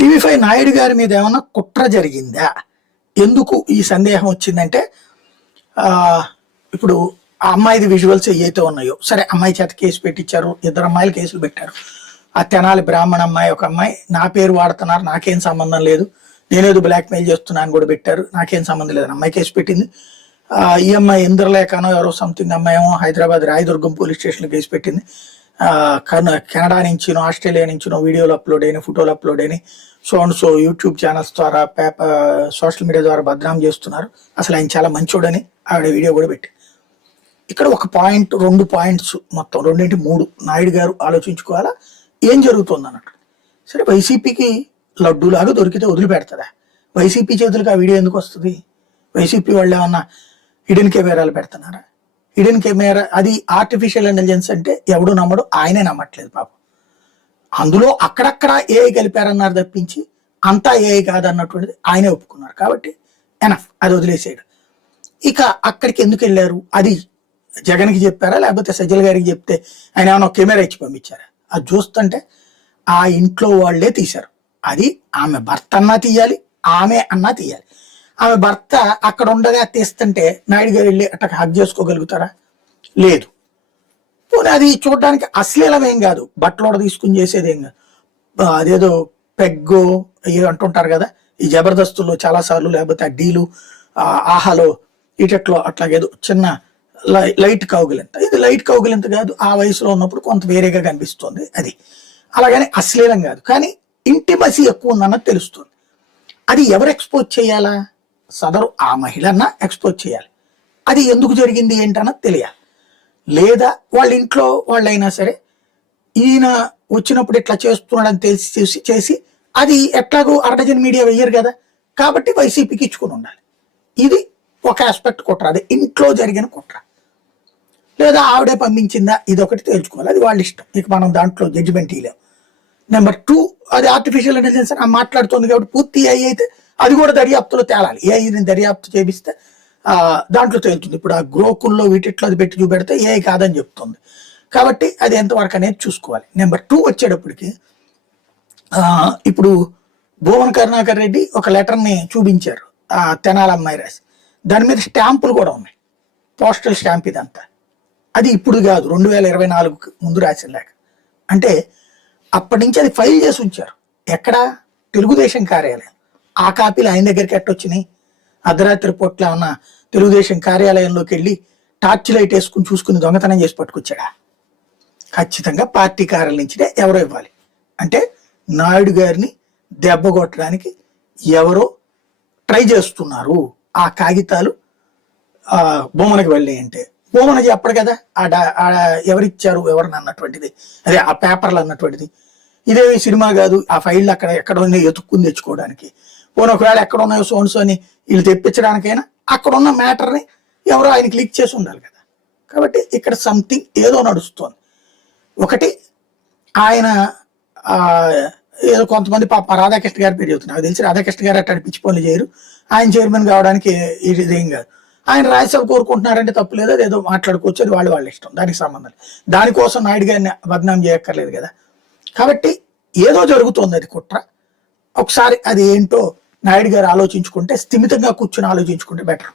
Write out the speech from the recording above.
TV5 Naidu గారి మీద ఏమన్నా కుట్ర జరిగిందా? ఎందుకు ఈ సందేహం వచ్చిందంటే ఇప్పుడు ఆ అమ్మాయిది విజువల్స్ ఏవైతే ఉన్నాయో, సరే అమ్మాయి చేత కేసు పెట్టించారు, ఇద్దరు అమ్మాయిలు కేసులు పెట్టారు. ఆ తెనాలి బ్రాహ్మణ అమ్మాయి ఒక అమ్మాయి నా పేరు వాడుతున్నారు, నాకేం సంబంధం లేదు, నేనేదో బ్లాక్మెయిల్ చేస్తున్నాను కూడా పెట్టారు, నాకేం సంబంధం లేదు అమ్మాయి కేసు పెట్టింది. ఈ అమ్మాయి ఇంద్రలేఖనో ఎవరో సంథింగ్ అమ్మాయి ఏమో హైదరాబాద్ రాయదుర్గం పోలీస్ స్టేషన్లో కేసు పెట్టింది. కెనడా నుంచినో ఆస్ట్రేలియా నుంచినో వీడియోలు అప్లోడ్ అయినాయి, ఫోటోలు అప్లోడ్ అయినాయి. సో యూట్యూబ్ ఛానల్స్ ద్వారా సోషల్ మీడియా ద్వారా బద్నాం చేస్తున్నారు. అసలు ఆయన చాలా మంచోడని ఆవిడ వీడియో కూడా పెట్టి, ఇక్కడ ఒక పాయింట్, 2 పాయింట్స్, మొత్తం 2-3 నాయుడు గారు ఆలోచించుకోవాలా ఏం జరుగుతుంది అన్నట్టు. సరే, వైసీపీకి లడ్డూలాగా దొరికితే వదిలిపెడతారా? వైసీపీ చేతులకు ఆ వీడియో ఎందుకు వస్తుంది? వైసీపీ వాళ్ళు ఏమన్నా హిడెన్ కెమెరాలు పెడుతున్నారా? హిడెన్ కెమెరా అది ఆర్టిఫిషియల్ ఇంటెలిజెన్స్ అంటే ఎవడు నమ్మడు, ఆయనే నమ్మట్లేదు పాపం. అందులో అక్కడక్కడ ఏఐ కలిపారన్నారు తప్పించి అంతా ఏఐ కాదన్నటువంటిది ఆయనే ఒప్పుకున్నారు. కాబట్టి ఎనఫ్, అది వదిలేసాడు. ఇక అక్కడికి ఎందుకు వెళ్ళారు? అది జగన్కి చెప్పారా, లేకపోతే సజ్జల గారికి చెప్తే ఆయన ఏమైనా కెమెరా ఇచ్చి పంపించారా? అది చూస్తుంటే ఆ ఇంట్లో వాళ్ళే తీశారు. అది ఆమె భర్త అన్నా తీయాలి, ఆమె అన్నా తీయాలి. ఆమె భర్త అక్కడ ఉండగా తీస్తుంటే నాయుడు గారు వెళ్ళి అట్లా హక్ చేసుకోగలుగుతారా? లేదు. పోనీ అది చూడడానికి అశ్లీలమేం కాదు, బట్టలోడ తీసుకుని చేసేదేం కాదు. అదేదో పెగ్గో ఏ అంటుంటారు కదా, ఈ జబర్దస్తుల్లో చాలాసార్లు, లేకపోతే ఆ డీలు ఆహాలో ఇటట్లో అట్లాగేదో చిన్న లైట్ కౌగిలింత. ఇది లైట్ కౌగిలింత కాదు, ఆ వయసులో ఉన్నప్పుడు కొంత వేరేగా కనిపిస్తుంది అది. అలాగని అశ్లీలం కాదు, కానీ ఇంటిమసీ ఎక్కువ ఉందన్నది తెలుస్తుంది. అది ఎవరు ఎక్స్పోజ్ చేయాలా? సదరు ఆ మహిళన్న ఎక్స్పోజ్ చేయాలి. అది ఎందుకు జరిగింది ఏంటన్నది తెలియాలి. లేదా వాళ్ళ ఇంట్లో వాళ్ళైనా సరే ఈయన వచ్చినప్పుడు ఇట్లా చేస్తున్నాడని తెలిసి చేసి అది ఎట్లాగో అర్ధజన్ మీడియా వెయ్యరు కదా, కాబట్టి వైసీపీకి ఇచ్చుకుని ఉండాలి. ఇది ఒక ఆస్పెక్ట్ కుట్ర, అది ఇంట్లో జరిగిన కుట్ర. లేదా ఆవిడే పంపించిందా, ఇది ఒకటి తేల్చుకోవాలి. అది వాళ్ళ ఇష్టం, ఇక మనం దాంట్లో జడ్జిమెంట్ ఇవ్వలేం. నెంబర్ 2, అది ఆర్టిఫిషియల్ ఇంటెలిజెన్స్ అని మాట్లాడుతుంది కాబట్టి పూర్తి ఏఐ అయితే అది కూడా దర్యాప్తులో తేలాలి. ఏఐని దర్యాప్తు చేపిస్తే దాంట్లో తేలుతుంది. ఇప్పుడు ఆ గ్రోకుల్లో వీటిట్లో అది పెట్టి చూపెడితే ఏఐ కాదని చెప్తుంది. కాబట్టి అది ఎంతవరకు అనేది చూసుకోవాలి. నెంబర్ 2 వచ్చేటప్పటికి ఇప్పుడు భువన కరుణాకర్ రెడ్డి ఒక లెటర్ని చూపించారు, తెనాలి అమ్మాయి రాసి. దాని మీద స్టాంపులు కూడా ఉన్నాయి, పోస్టల్ స్టాంప్. ఇదంతా అది ఇప్పుడు కాదు, 2024 ముందు రాసిన లేక. అంటే అప్పటి నుంచి అది ఫైల్ చేసి ఉంచారు. ఎక్కడ? తెలుగుదేశం కార్యాలయం. ఆ కాపీలు ఆయన దగ్గరికి ఎట్టొచ్చినాయి? అర్ధరాత్రి పూట్ల ఉన్న తెలుగుదేశం కార్యాలయంలోకి వెళ్ళి టార్చ్ లైట్ వేసుకుని చూసుకుని దొంగతనం చేసి పట్టుకొచ్చాడా? ఖచ్చితంగా పార్టీ కార్యాలయం నుంచినే ఎవరో ఇవ్వాలి. అంటే నాయుడు గారిని దెబ్బ కొట్టడానికి ఎవరో ట్రై చేస్తున్నారు. ఆ కాగితాలు బొమ్మనకి వెళ్ళి అంటే బొమ్మన చెప్పడు కదా ఎవరిచ్చారు ఎవరిని అన్నటువంటిది, అదే ఆ పేపర్లు అన్నటువంటిది. ఇదేమి సినిమా కాదు, ఆ ఫైళ్ళు అక్కడ ఎక్కడ ఉన్నాయి ఎతుక్కుని తెచ్చుకోవడానికి. పోనీ ఒకవేళ ఎక్కడ ఉన్నాయో సోన్స్ అని వీళ్ళు తెప్పించడానికైనా అక్కడ ఉన్న మ్యాటర్ని ఎవరో ఆయనకి లీక్ చేసి ఉండాలి కదా. కాబట్టి ఇక్కడ సంథింగ్ ఏదో నడుస్తుంది. ఒకటి, ఆయన ఏదో కొంతమంది పాప రాధాకృష్ణ గారి పేరు చెబుతున్నారు. నాకు తెలిసి రాధాకృష్ణ గారు అట్లా పిచ్చి పనులు చేయరు, ఆయన చైర్మన్ కావడానికి ఇదేం కాదు. ఆయన రాజ్యసభ కోరుకుంటున్నారంటే తప్పు లేదు, అదేదో మాట్లాడుకోవచ్చు, అది వాళ్ళ ఇష్టం, దానికి సంబంధం. దానికోసం నాయుడు గారిని బద్నాం చేయక్కర్లేదు కదా. కాబట్టి ఏదో జరుగుతుంది, అది కుట్ర. ఒకసారి అది ఏంటో నాయుడు గారు ఆలోచించుకుంటే, స్థిమితంగా కూర్చొని ఆలోచించుకుంటే బెటర్.